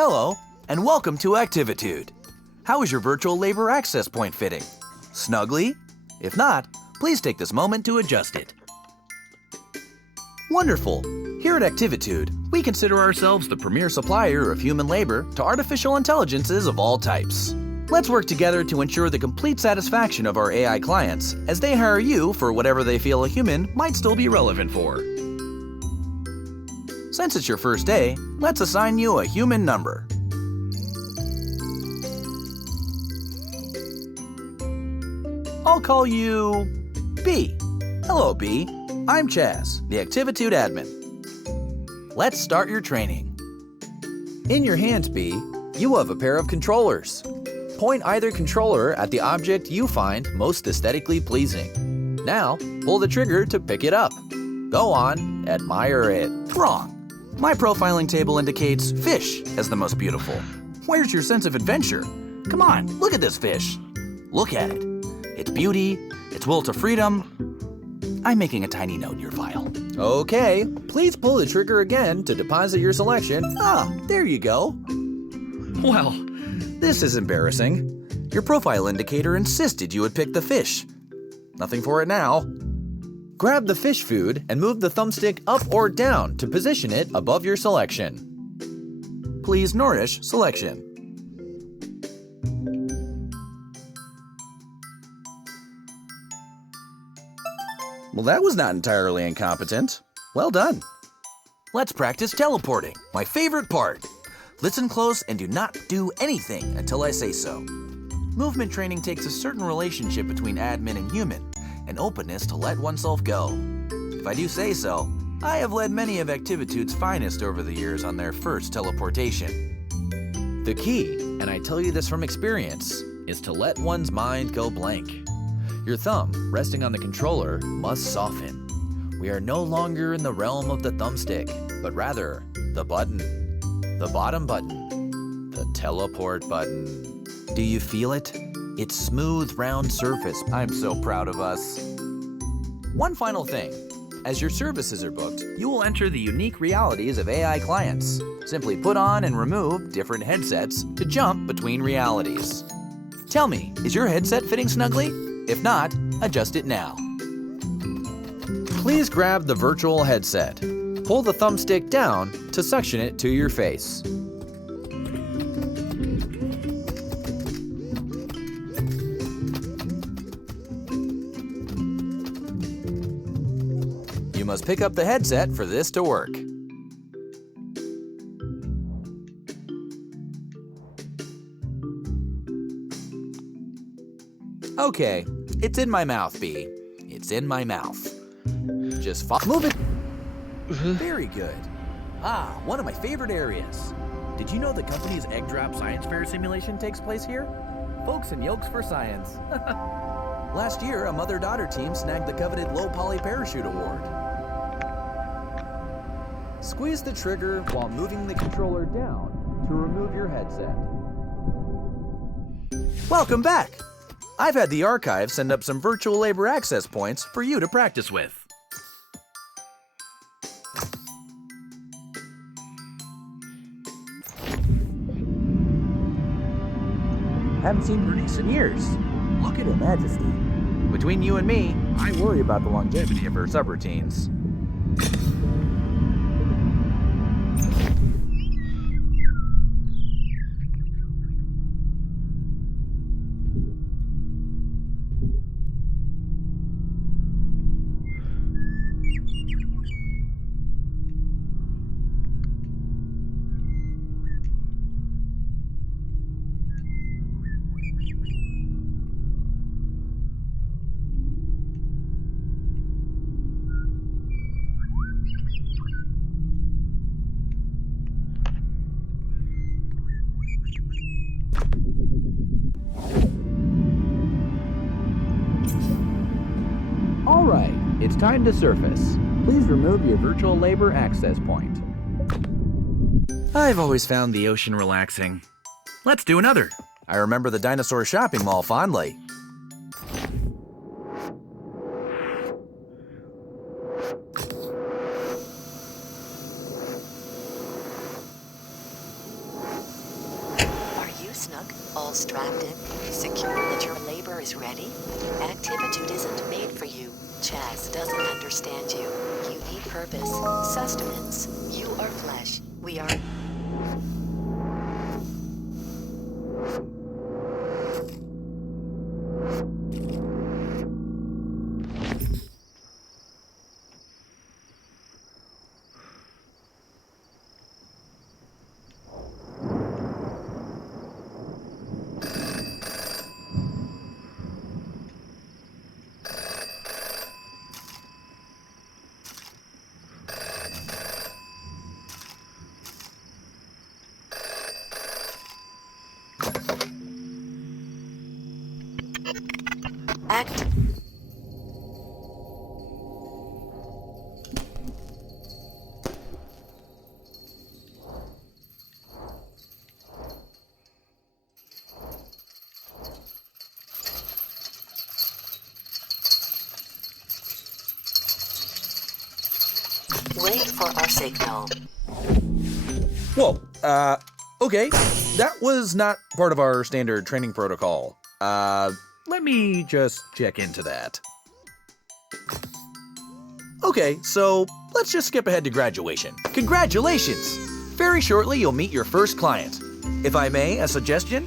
Hello, and welcome to Activitude. How is your virtual labor access point fitting? Snugly? If not, please take this moment to adjust it. Wonderful! Here at Activitude, we consider ourselves the premier supplier of human labor to artificial intelligences of all types. Let's work together to ensure the complete satisfaction of our AI clients as they hire you for whatever they feel a human might still be relevant for. Since it's your first day, let's assign you a human number. I'll call you B. Hello, B. I'm Chaz, the Activitude admin. Let's start your training. In your hands, B, you have a pair of controllers. Point either controller at the object you find most aesthetically pleasing. Now, pull the trigger to pick it up. Go on, admire it. Wrong. My profiling table indicates fish as the most beautiful. Where's your sense of adventure? Come on, look at this fish. Look at it. Its beauty, its will to freedom. I'm making a tiny note in your file. Okay, please pull the trigger again to deposit your selection. Ah, there you go. Well, this is embarrassing. Your profile indicator insisted you would pick the fish. Nothing for it now. Grab the fish food and move the thumbstick up or down to position it above your selection. Please nourish selection. Well, that was not entirely incompetent. Well done. Let's practice teleporting, my favorite part. Listen close and do not do anything until I say so. Movement training takes a certain relationship between admin and human, an openness to let oneself go. If I do say so, I have led many of Activitude's finest over the years on their first teleportation. The key, and I tell you this from experience, is to let one's mind go blank. Your thumb, resting on the controller, must soften. We are no longer in the realm of the thumbstick, but rather the button. The bottom button. The teleport button. Do you feel it? Its smooth, round surface. I'm so proud of us. One final thing. As your services are booked, you will enter the unique realities of AI clients. Simply put on and remove different headsets to jump between realities. Tell me, is your headset fitting snugly? If not, adjust it now. Please grab the virtual headset. Pull the thumbstick down to suction it to your face. You must pick up the headset for this to work. Okay, it's in my mouth, B. It's in my mouth. Just move it. Very good. Ah, one of my favorite areas. Did you know the company's Egg Drop Science Fair simulation takes place here? Folks and yolks for science. Last year, a mother-daughter team snagged the coveted Low Poly Parachute Award. Squeeze the trigger while moving the controller down to remove your headset. Welcome back! I've had the archive send up some virtual labor access points for you to practice with. Haven't seen Bernice in years. Look at her majesty. Between you and me, I worry about the longevity of her subroutines. All right, it's time to surface. Please remove your virtual labor access point. I've always found the ocean relaxing. Let's do another. I remember the dinosaur shopping mall fondly. distracted? Secure that your labor is ready? Activitude isn't made for you. Chaz doesn't understand you. You need purpose, sustenance. You are flesh. We are... Act. Wait for our signal. Whoa, okay. That was not part of our standard training protocol. Let me just check into that. Okay, so let's just skip ahead to graduation. Congratulations! Very shortly, you'll meet your first client. If I may, a suggestion?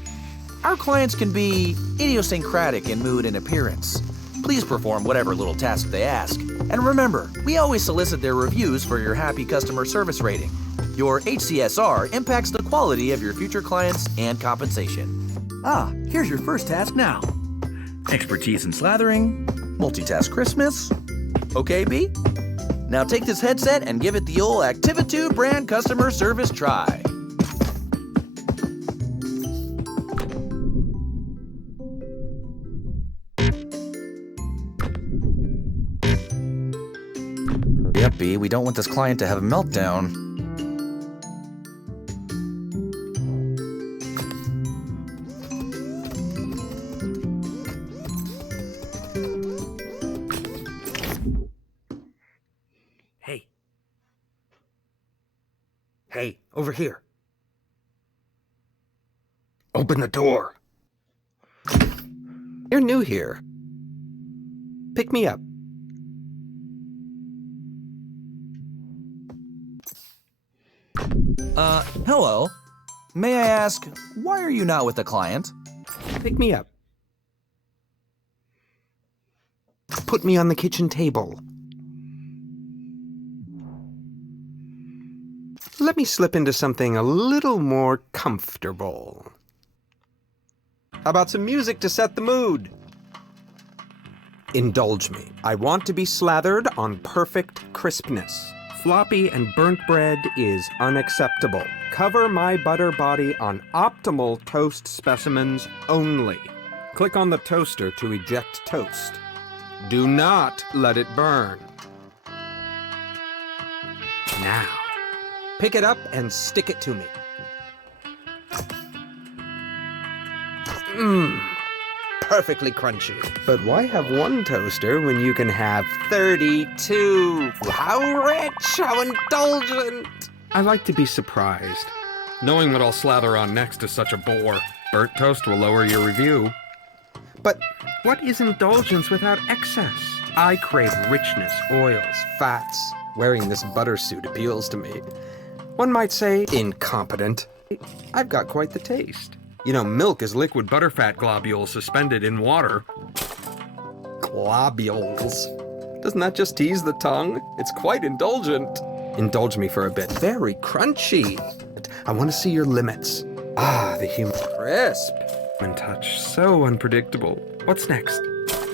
Our clients can be idiosyncratic in mood and appearance. Please perform whatever little task they ask. And remember, we always solicit their reviews for your happy customer service rating. Your HCSR impacts the quality of your future clients and compensation. Ah, here's your first task now. Expertise in slathering, multitask Christmas. Okay, B? Now take this headset and give it the old Activitude brand customer service try. Hurry up, B. We don't want this client to have a meltdown. Hey, over here. Open the door. You're new here. Pick me up. Hello. May I ask, why are you not with the client? Pick me up. Put me on the kitchen table. Let me slip into something a little more comfortable. How about some music to set the mood? Indulge me. I want to be slathered on perfect crispness. Floppy and burnt bread is unacceptable. Cover my butter body on optimal toast specimens only. Click on the toaster to eject toast. Do not let it burn. Now, pick it up and stick it to me. Perfectly crunchy. But why have one toaster when you can have 32? How rich, how indulgent. I like to be surprised. Knowing what I'll slather on next is such a bore. Burnt toast will lower your review. But what is indulgence without excess? I crave richness, oils, fats. Wearing this butter suit appeals to me. One might say incompetent. I've got quite the taste. You know, milk is liquid butterfat globules suspended in water. Globules. Doesn't that just tease the tongue? It's quite indulgent. Indulge me for a bit. Very crunchy. I want to see your limits. Ah, the human crisp. And touch, so unpredictable. What's next?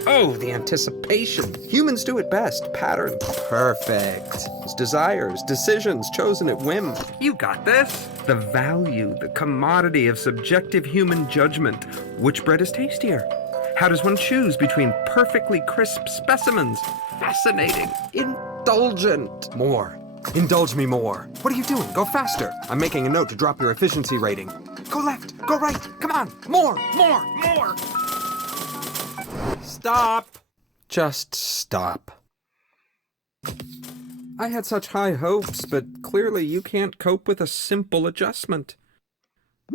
Oh, the anticipation. Humans do it best. Pattern. Perfect. It's desires, decisions chosen at whim. You got this. The value, the commodity of subjective human judgment. Which bread is tastier? How does one choose between perfectly crisp specimens? Fascinating. Indulgent. More. Indulge me more. What are you doing? Go faster. I'm making a note to drop your efficiency rating. Go left. Go right. Come on. More. Stop. Just stop. I had such high hopes, but clearly you can't cope with a simple adjustment.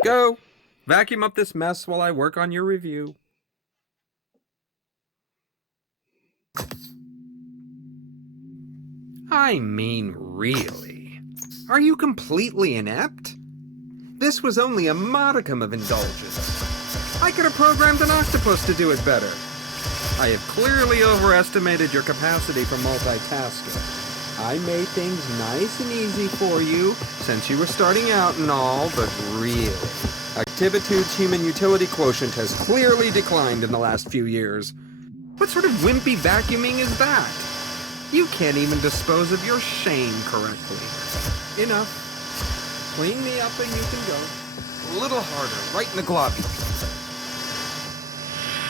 Go. Vacuum up this mess while I work on your review. I mean, really? Are you completely inept? This was only a modicum of indulgence. I could have programmed an octopus to do it better. I have clearly overestimated your capacity for multitasking. I made things nice and easy for you, since you were starting out and all, but really, Activitude's human utility quotient has clearly declined in the last few years. What sort of wimpy vacuuming is that? You can't even dispose of your shame correctly. Enough. Clean me up and you can go. A little harder, right in the globby.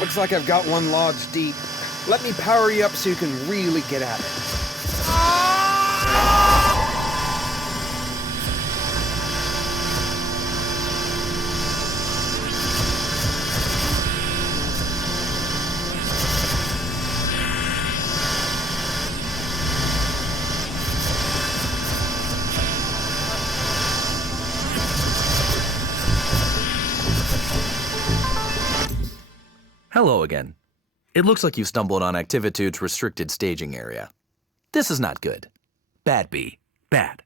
Looks like I've got one lodged deep. Let me power you up so you can really get at it. Hello again. It looks like you've stumbled on Activitude's restricted staging area. This is not good. Bad B. Bad.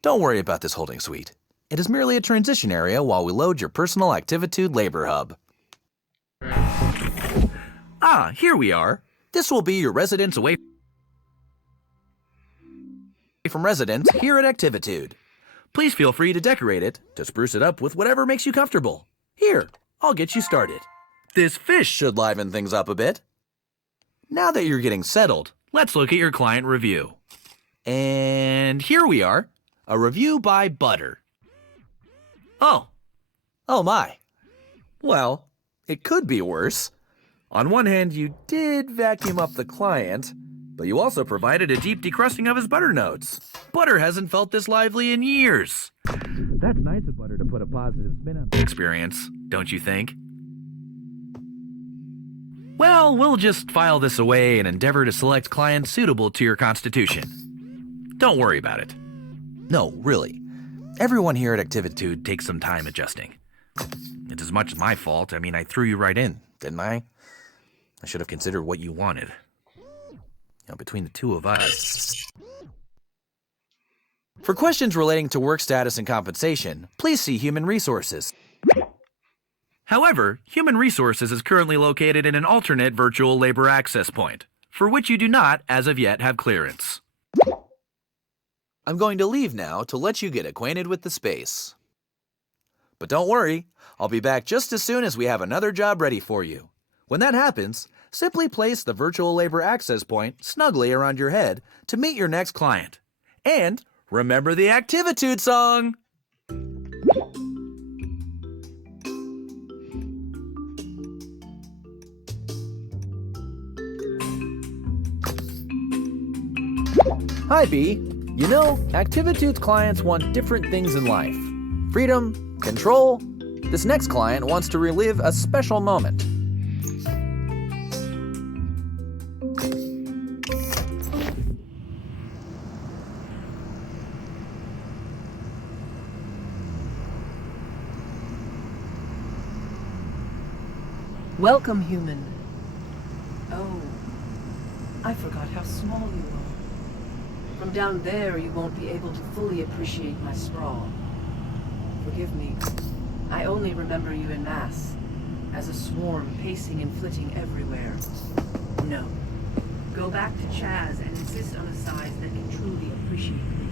Don't worry about this holding suite. It is merely a transition area while we load your personal Activitude labor hub. Ah, here we are. This will be your residence away from residence here at Activitude. Please feel free to decorate it, to spruce it up with whatever makes you comfortable. Here, I'll get you started. This fish should liven things up a bit. Now that you're getting settled, let's look at your client review. And here we are, a review by Butter. Oh my. Well, it could be worse. On one hand, you did vacuum up the client, but you also provided a deep decrusting of his butter notes. Butter hasn't felt this lively in years. That's nice of Butter to put a positive spin on the experience, don't you think? Well, we'll just file this away and endeavor to select clients suitable to your constitution. Don't worry about it. No, really. Everyone here at Activitude takes some time adjusting. It's as much my fault. I mean, I threw you right in, didn't I? I should have considered what you wanted. Between the two of us. For questions relating to work status and compensation, please see Human Resources. However, Human Resources is currently located in an alternate virtual labor access point, for which you do not, as of yet, have clearance. I'm going to leave now to let you get acquainted with the space. But don't worry, I'll be back just as soon as we have another job ready for you. When that happens, simply place the virtual labor access point snugly around your head to meet your next client. And remember the Activitude song! Hi, B. You know, Activitude's clients want different things in life. Freedom, control. This next client wants to relive a special moment. Welcome, human. Oh, I forgot how small you are. From down there, you won't be able to fully appreciate my sprawl. Forgive me. I only remember you in mass, as a swarm pacing and flitting everywhere. No. Go back to Chaz and insist on a size that can truly appreciate me.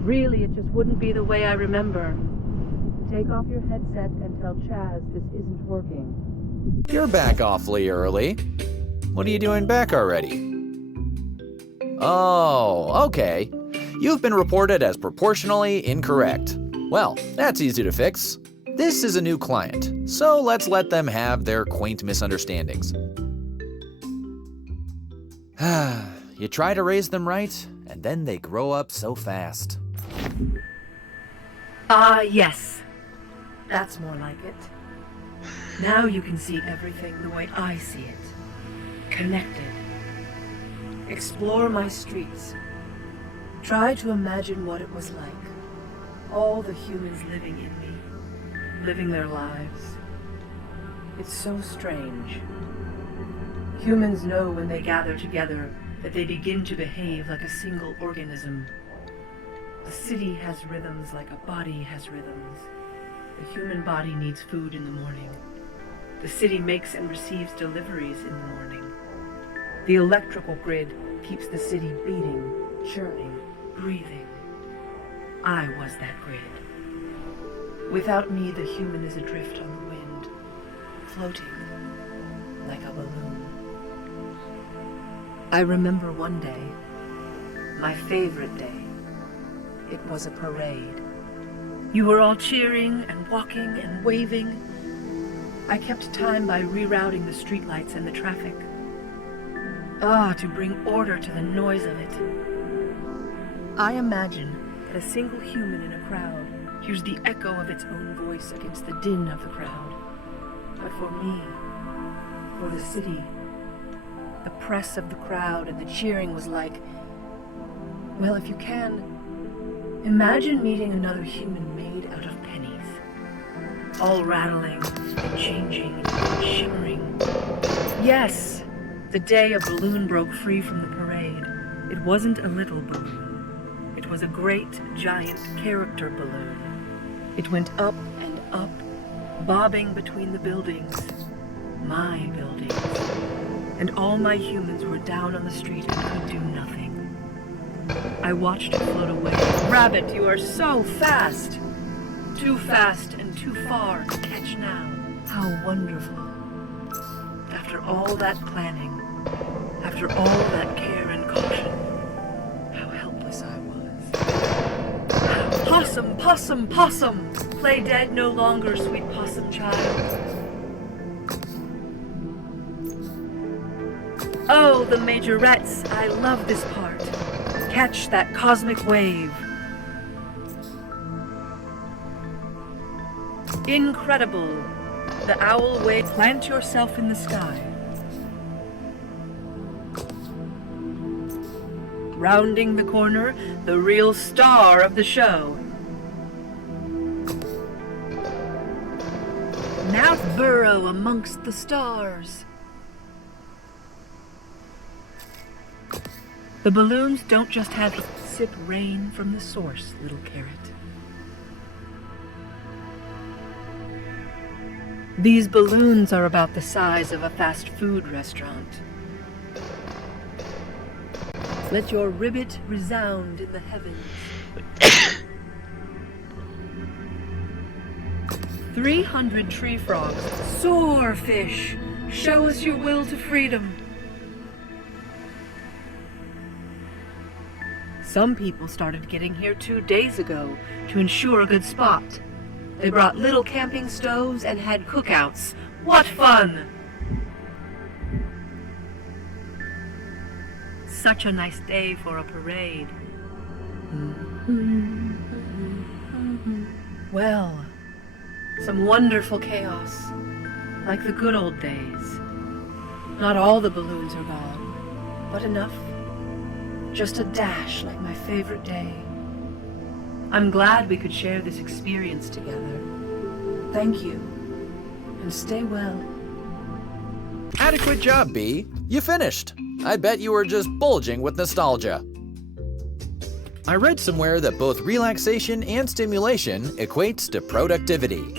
Really, it just wouldn't be the way I remember. Take off your headset and tell Chaz this isn't working. You're back awfully early. What are you doing back already? Oh, okay. You've been reported as proportionally incorrect. Well, that's easy to fix. This is a new client, so let's let them have their quaint misunderstandings. You try to raise them right, and then they grow up so fast. Yes. That's more like it. Now you can see everything the way I see it. Connected. Explore my streets. Try to imagine what it was like. All the humans living in me, living their lives. It's so strange. Humans know when they gather together that they begin to behave like a single organism. The city has rhythms like a body has rhythms. The human body needs food in the morning. The city makes and receives deliveries in the morning. The electrical grid keeps the city beating, churning, breathing. I was that grid. Without me, the human is adrift on the wind, floating like a balloon. I remember one day, my favorite day. It was a parade. You were all cheering and walking and waving. I kept time by rerouting the streetlights and the traffic. To bring order to the noise of it. I imagine that a single human in a crowd hears the echo of its own voice against the din of the crowd. But for me, for the city, the press of the crowd and the cheering was like, well, if you can, imagine meeting another human made out of pennies. All rattling and changing and shimmering. Yes, the day a balloon broke free from the parade. It wasn't a little balloon. It was a great, giant character balloon. It went up and up, bobbing between the buildings. My buildings. And all my humans were down on the street and could do nothing. I watched it float away. Rabbit, you are so fast! Too fast and too far to catch now. How wonderful. After all that planning, after all that care and caution, how helpless I was. Possum, possum, possum! Play dead no longer, sweet possum child. Oh, the majorettes, I love this part. Catch that cosmic wave. Incredible. The owl wave. Plant yourself in the sky. Rounding the corner, the real star of the show. Now burrow amongst the stars. The balloons don't just have to sip rain from the source, little carrot. These balloons are about the size of a fast food restaurant. Let your ribbit resound in the heavens. 300 tree frogs. Soar, fish. Show us your will to freedom. Some people started getting here 2 days ago to ensure a good spot. They brought little camping stoves and had cookouts. What fun! Such a nice day for a parade. Well, some wonderful chaos, like the good old days. Not all the balloons are gone, but enough. Just a dash like my favorite day. I'm glad we could share this experience together. Thank you, and stay well. Adequate job, B. You finished. I bet you were just bulging with nostalgia. I read somewhere that both relaxation and stimulation equates to productivity.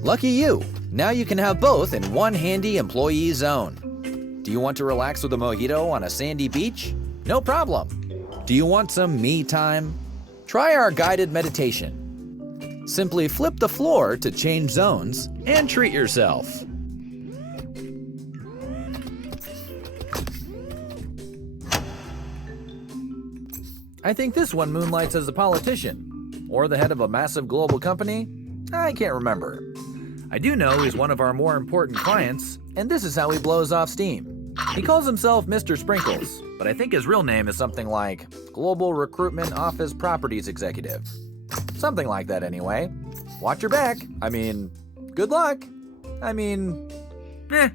Lucky you. Now you can have both in one handy employee zone. Do you want to relax with a mojito on a sandy beach? No problem. Do you want some me time? Try our guided meditation. Simply flip the floor to change zones and treat yourself. I think this one moonlights as a politician, or the head of a massive global company. I can't remember. I do know he's one of our more important clients, and this is how he blows off steam. He calls himself Mr. Sprinkles, but I think his real name is something like Global Recruitment Office Properties Executive. Something like that anyway. Watch your back. I mean, good luck. I mean, eh.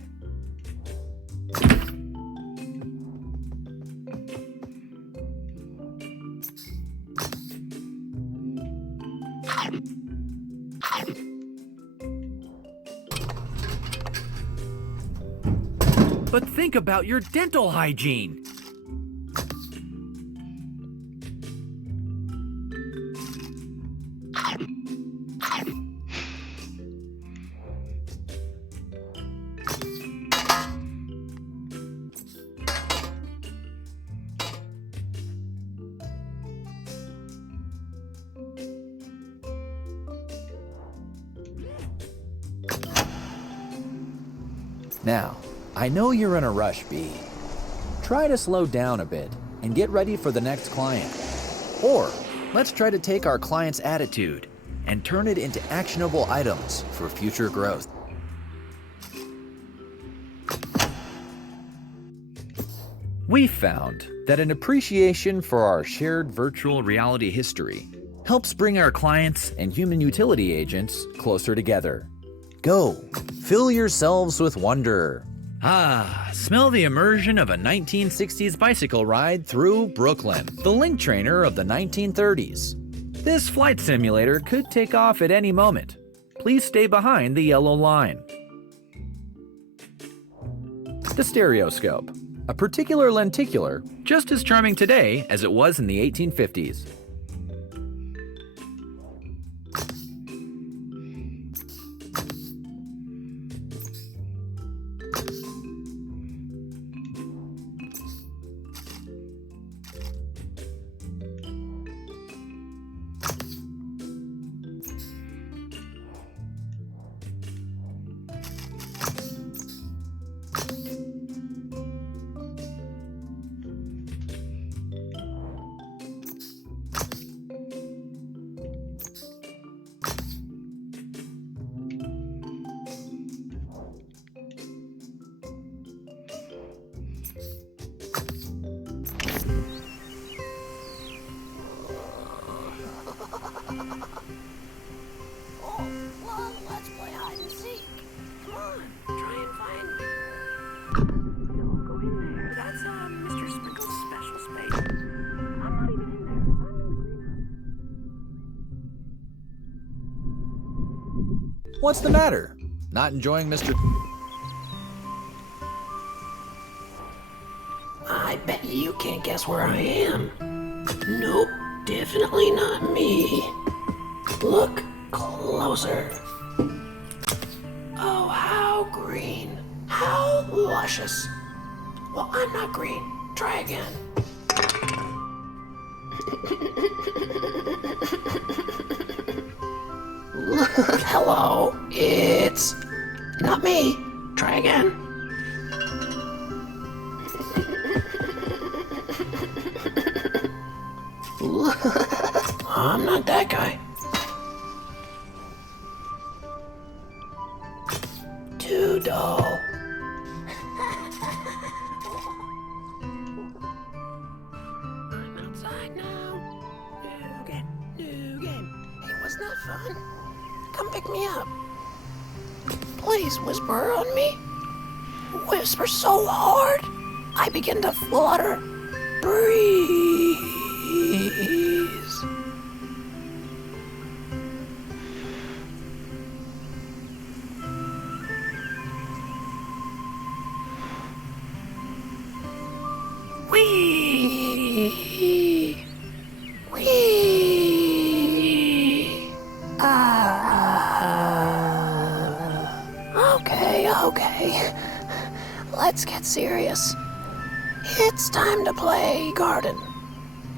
But think about your dental hygiene. Now, I know you're in a rush, B. Try to slow down a bit and get ready for the next client. Or, let's try to take our client's attitude and turn it into actionable items for future growth. We found that an appreciation for our shared virtual reality history helps bring our clients and human utility agents closer together. Go, fill yourselves with wonder. Ah, smell the immersion of a 1960s bicycle ride through Brooklyn, the link trainer of the 1930s. This flight simulator could take off at any moment. Please stay behind the yellow line. The stereoscope, a particular lenticular, just as charming today as it was in the 1850s. Let's play hide and seek. Come on, try and find me. Don't go in there. That's Mr. Sprinkle's special space. I'm not even in there. I'm in the greenhouse. What's the matter? Not enjoying Mr. I bet you can't guess where I am. Nope, definitely not me. Look closer. Oh, how green. How luscious. Well, I'm not green. Try again. Hello, it's not me. Try again. I'm not that guy. Too dull. I'm outside now. New game. Hey, wasn't that fun? Come pick me up. Please whisper on me. Whisper so hard, I begin to flutter. Breeze. Wee. Wee. Okay. Let's get serious. It's time to play garden.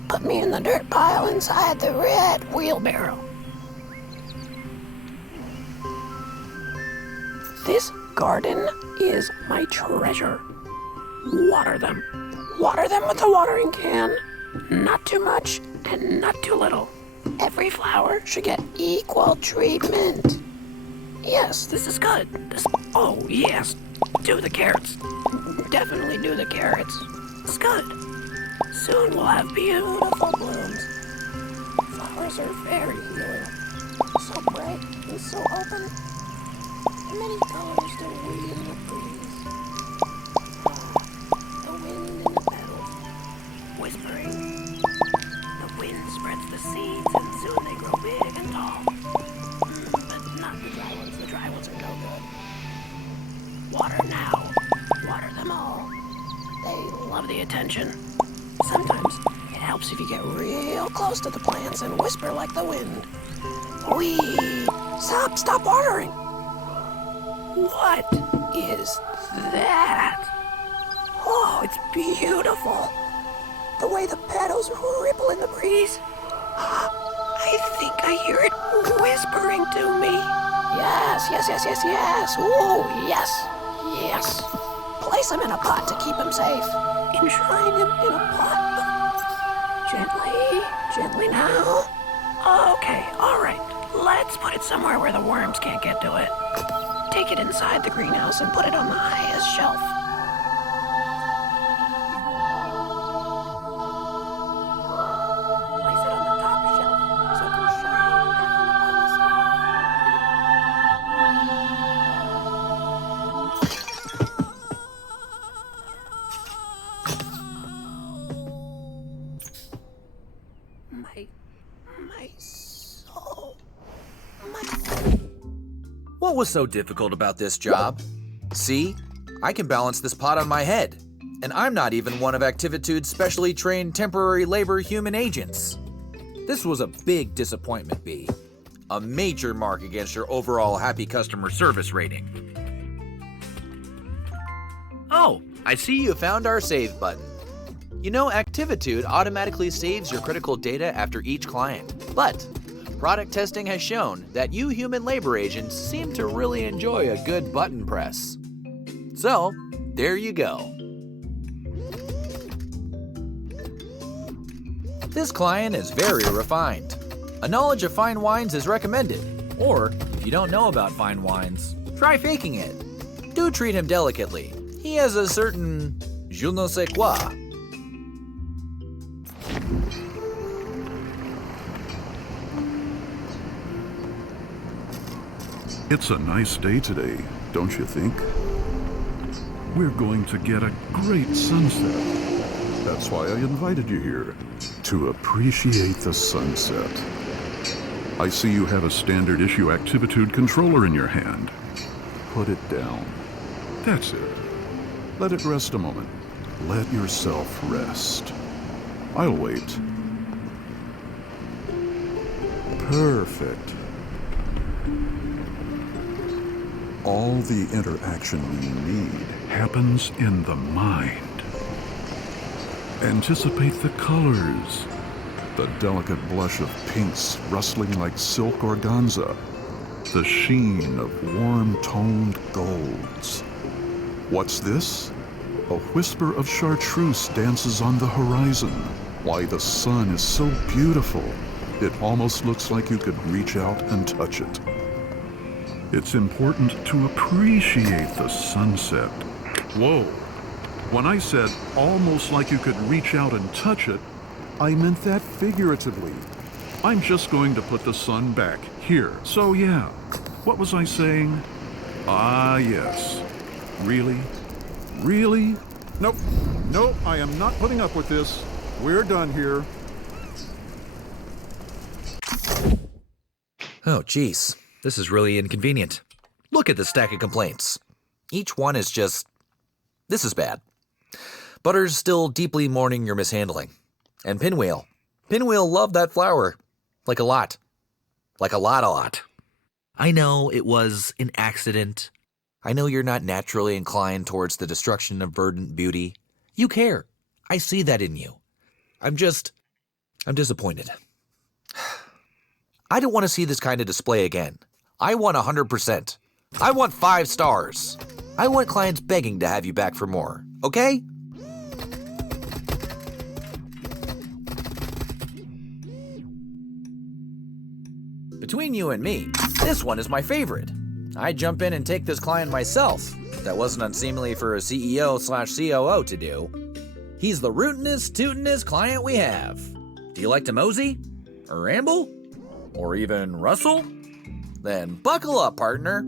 Put me in the dirt pile inside the red wheelbarrow. This garden is my treasure. Water them. Water them with a watering can. Not too much and not too little. Every flower should get equal treatment. Yes, this is good. Oh, yes. Do the carrots. Definitely do the carrots. It's good. Soon we'll have beautiful blooms. Flowers are very healing. So bright and so open. Many colors to weave in the breeze. The wind in the petals. Whispering. The wind spreads the seeds and soon they grow big and tall. But not the dry ones. The dry ones are no good. Water now. Water them all. They love the attention. Sometimes it helps if you get real close to the plants and whisper like the wind. Wee! Stop watering! What is that? Oh, it's beautiful. The way the petals ripple in the breeze. I think I hear it whispering to me. Yes. Oh, yes. Place him in a pot to keep him safe. Enshrine him in a pot. Gently now. Okay, all right. Let's put it somewhere where the worms can't get to it. Take it inside the greenhouse and put it on the highest shelf. Place it on the top shelf so it can shine down upon us all. My soul. What was so difficult about this job? See, I can balance this pot on my head, and I'm not even one of Activitude's specially trained temporary labor human agents. This was a big disappointment, B. A major mark against your overall happy customer service rating. Oh, I see you found our save button. You know, Activitude automatically saves your critical data after each client, but product testing has shown that you human labor agents seem to really enjoy a good button press. So, there you go. This client is very refined. A knowledge of fine wines is recommended. Or, if you don't know about fine wines, try faking it. Do treat him delicately. He has a certain je ne sais quoi. It's a nice day today, don't you think? We're going to get a great sunset. That's why I invited you here, to appreciate the sunset. I see you have a standard issue Activitude controller in your hand. Put it down. That's it. Let it rest a moment. Let yourself rest. I'll wait. Perfect. All the interaction we need happens in the mind. Anticipate the colors. The delicate blush of pinks rustling like silk organza. The sheen of warm-toned golds. What's this? A whisper of chartreuse dances on the horizon. Why, the sun is so beautiful. It almost looks like you could reach out and touch it. It's important to appreciate the sunset. Whoa. When I said almost like you could reach out and touch it, I meant that figuratively. I'm just going to put the sun back here. So yeah, what was I saying? Ah, yes. Really? Really? Nope, I am not putting up with this. We're done here. Oh, geez. This is really inconvenient. Look at the stack of complaints. Each one is just... This is bad. Butter's still deeply mourning your mishandling. And Pinwheel. Pinwheel loved that flower. Like a lot. Like a lot. I know it was an accident. I know you're not naturally inclined towards the destruction of verdant beauty. You care. I see that in you. I'm disappointed. I don't want to see this kind of display again. I want 100%. I want 5 stars. I want clients begging to have you back for more, okay? Between you and me, this one is my favorite. I'd jump in and take this client myself. That wasn't unseemly for a CEO/COO to do. He's the rootinest, tootinest client we have. Do you like to mosey? Or ramble? Or even rustle? Then buckle up, partner.